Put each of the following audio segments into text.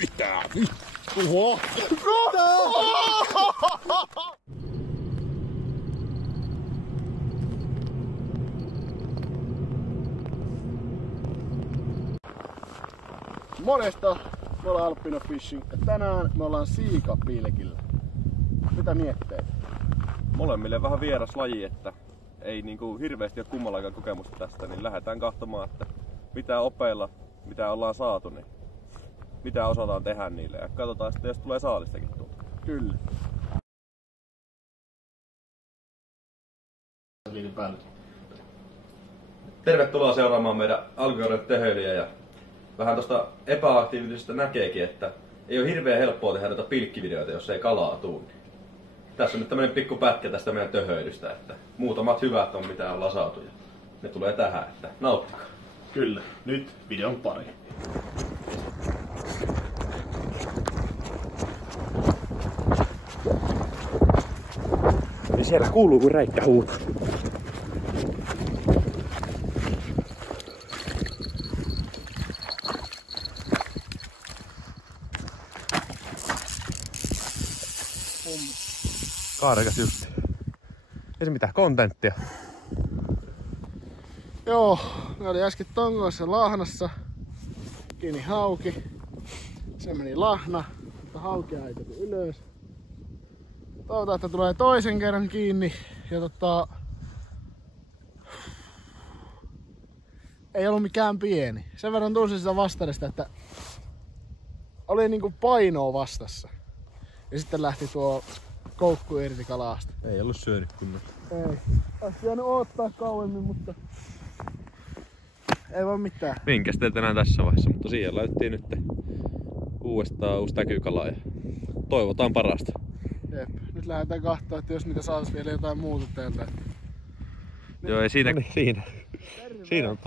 Mitä vittua? Morjesta, me ollaan Alpino Fishing ja tänään me ollaan siikapilkillä. Mitä mietteitä? Molemmille vähän vieras laji, että ei niinku hirveästi ole kummallakaan kokemusta tästä, niin lähdetään katsomaan, että mitä opeilla, mitä ollaan saatu, niin mitä osataan tehdä niille ja katsotaan sitten, jos tulee saalistakin tuolta. Kyllä. Tervetuloa seuraamaan meidän alkukauden töhöilyjä ja vähän tosta epäaktiivisuudesta näkeekin, että ei ole hirveän helppoa tehdä noita pilkkivideoita, jos ei kalaa tuu. Tässä on nyt tämmönen pikku pätkä tästä meidän töhöilystä, että muutamat hyvät on mitä ollaan saatu ja ne tulee tähän, että nauttikaa. Kyllä, nyt videon pari. Ja siellä kuuluu kun räikkä huutaa. Kaarakas just. Ei se mitään kontenttia. Joo, me oli äsken tongoissa lahnassa. Kiinni hauki. Se meni lahna, mutta haukia ei tuli ylös. Toivotaan, että tulee toisen kerran kiinni. Ja ei ollut mikään pieni. Sen verran tunsin sitä vastarista, että oli niinku painoa vastassa. Ja sitten lähti tuo koukku irti kalasta. Ei ollut syönyt kunnolla. Ei. Olisi jäänyt odottaa kauemmin, mutta ei voi mitään. Minkäs teiltä näin tässä vaiheessa, mutta siihen laitettiin nyt uudestaan uusi täkykala ja toivotaan parasta. Jep. Nyt lähdetään katsoa, että jos niitä saataisiin vielä jotain muuta täältä. Joo, ei siinä. Siinä on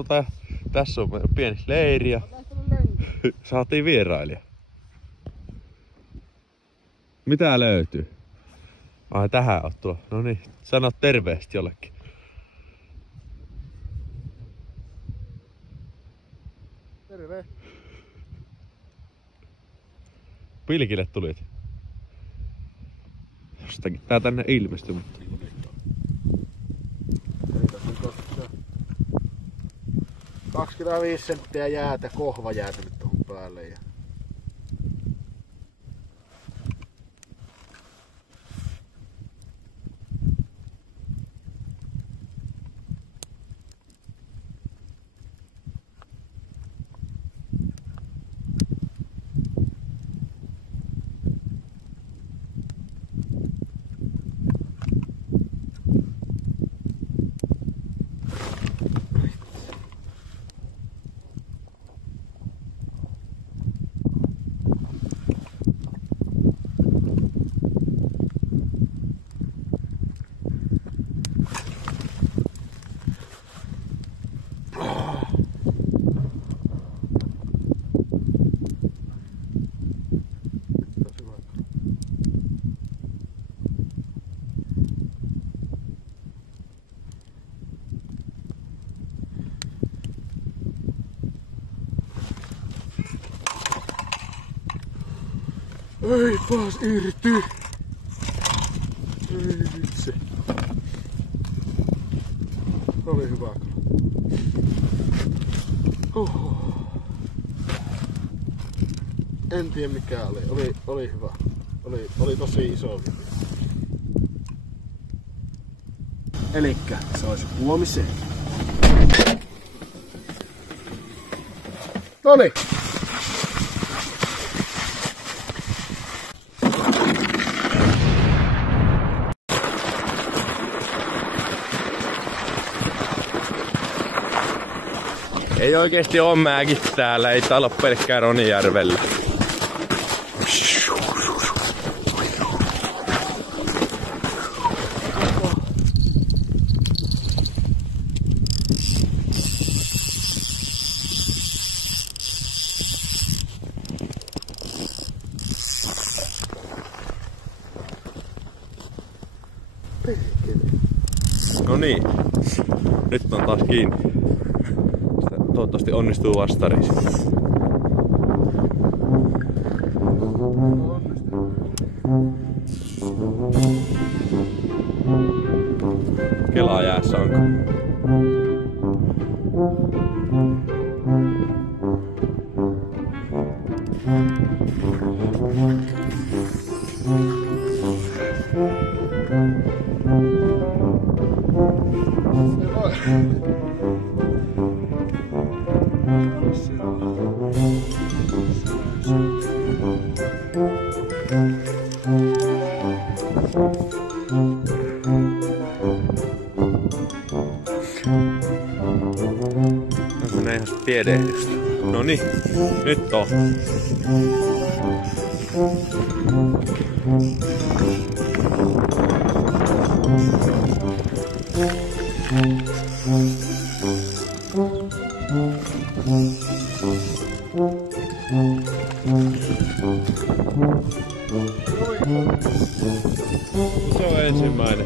tässä on pieni leiri ja saatiin vierailija. Mitä löytyy? Ai tähän on tuo. No niin, sano terveesti jollekin. Terve. Pilkille tulit. Jostakin tää tänne ilmestyi, mutta 25 senttiä jäätä, kohvajäätä nyt tuohon päälle. Ja ei taas irti! Ei vitsi. Oli hyvä kala. En tiedä mikä oli. Oli hyvä. Oli tosi iso. Elikkä se olisi huomiseen. Noniin! ei oikeesti oo mäkin täällä, ei tää oo pelkkää Ronijärvellä. No niin, nyt on taas kiinni. Sitä toivottavasti onnistuu vastaris. sanko. Menee ihan piedehdystä. Noniin, nyt on. Se on ensimmäinen.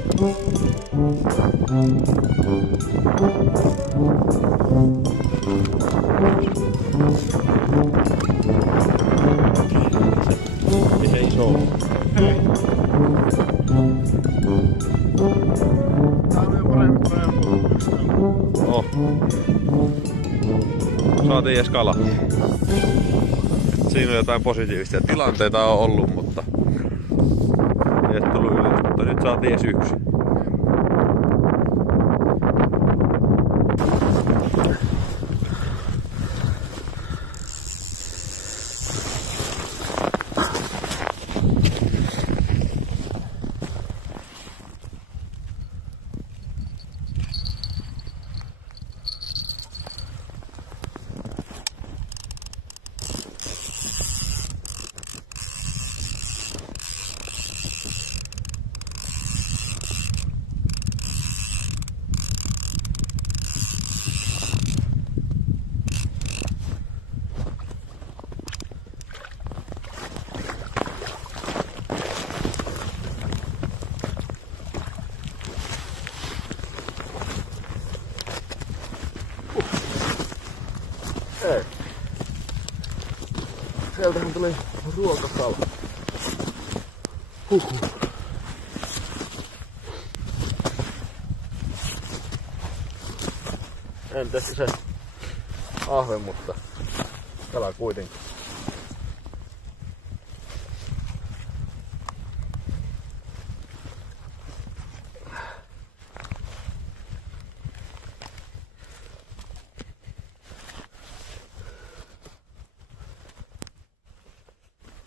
Miten iso on? Hei. Tää on jo paremmin kuin Oh. Saatiin edes kala. Siinä on jotain positiivisia tilanteita on ollut, mutta ei ole tullut ylös, mutta nyt saatiin edes yksi. Ei. Sieltähän tuli ruokakala. Huhhuh. En tässä se ahven, mutta kala kuitenkin.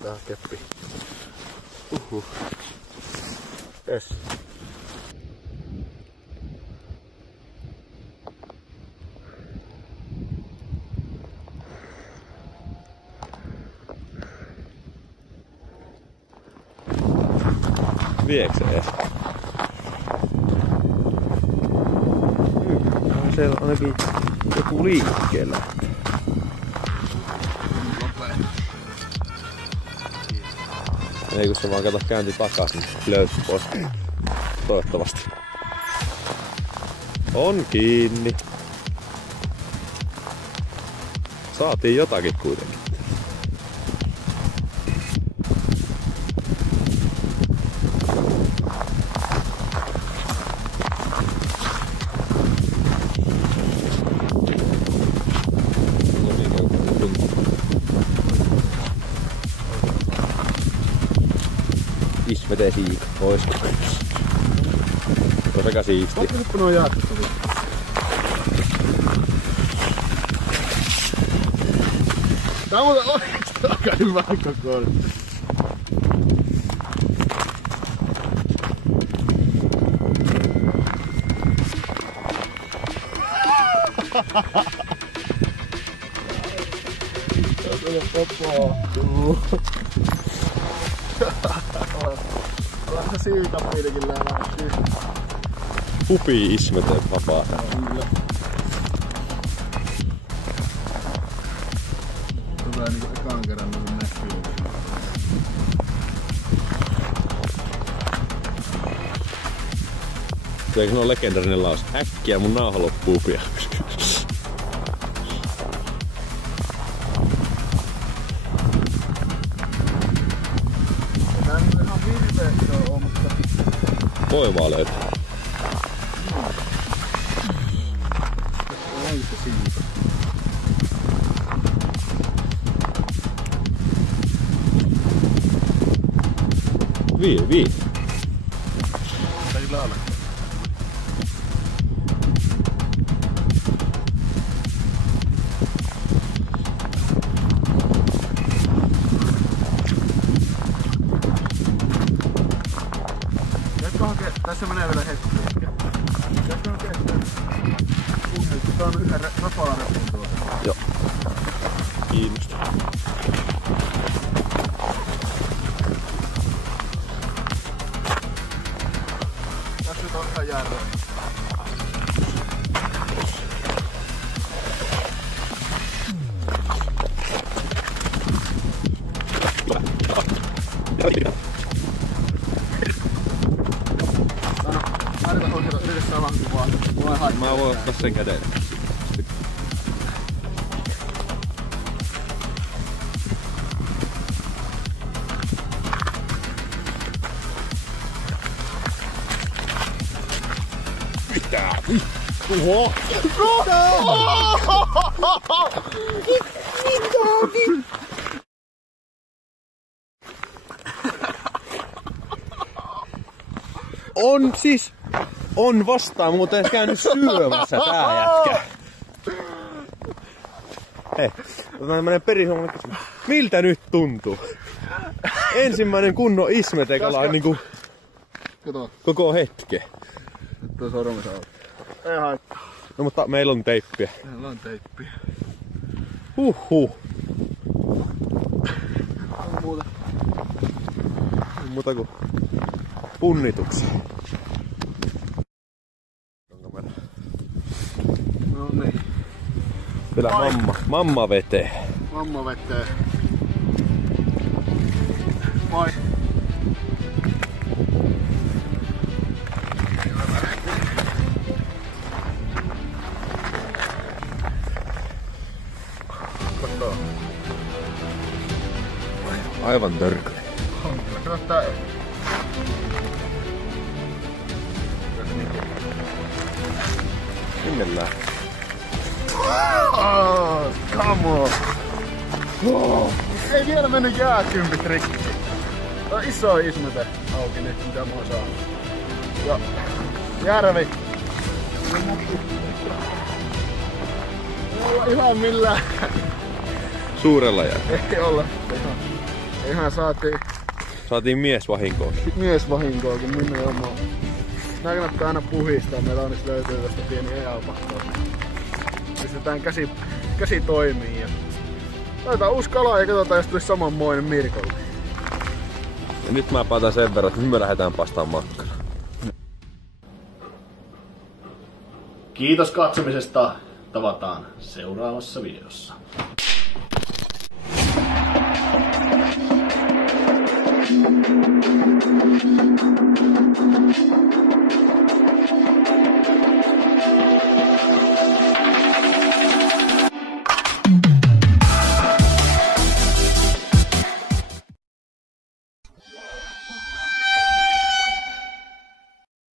Tää keppi. Yes. Viekö se edes? Siellä on ainakin joku liikkeellä. Ei kun se vaan kato käänti takas, niin löysi pois. Toivottavasti. On kiinni. Saatiin jotakin kuitenkin. Isvete siika, oisko? On sekä siisti. Nyt kun on jaettu. Tää on muuten oikeesti aika hyvä kokoinen. Ollaanko siikapiilikin lähdetty? Pupi ismeteen vapaa. Kyllä. Tulee niinku ekaan kerran niinku näkyy. Eikö se ole legendarinen laus? Äkkiä mun nauha loppuu pian. Tää on ihan hirveä iso oo, mutta... Voi vaan löytää. Vii. Ei kyllä ole. Tässä menee vielä hetki. Tässä on kestää. Tää on yhden rapaa repun tuossa. Joo. Kiinnostaa. Tässä nyt on ihan järveä. Mä voin ottaa sen kädellä. Mitä? Oho! On vastaan muuten käynyt syömässä tää jätkä. Hei, otetaan tämmönen perihommainen kysymys. Miltä nyt tuntuu? Ensimmäinen kunnon ismetekala on niinku koko hetke. Nyt on sormessa auki. Ei haittaa. No mutta meillä on teippiä. Meillä on teippiä. Huhhuh. On muuta. Muuta kuin punnituksia. No niin. Kyllä mamma vetee. Mamma vetee. Moi. Kattoo. Aivan törkyä. Kato tää. Sinne lähtee. Oh, come on. Oh. Ei vielä mennyt jääkympit rikki. Tää on iso ismete auki nyt, mitä mä oon saanut. Ja järvi. Ei olla ihan millään. Suurella järvellä. Ei olla. Ihan Saatiin miesvahinkoon. miesvahinkoakin nimenomaan. Nää kannattaa aina puhistaa. Meillä onneksi löytyy tästä pieni EA-pakkaus. Pistetään käsi toimii ja laitetaan uusi kala ja katsotaan, jos tulisi samanmoinen Mirkolle. Ja nyt mä päätän sen verran, että nyt me lähdetään pastaan makkaraa. Kiitos katsomisesta. Tavataan seuraavassa videossa.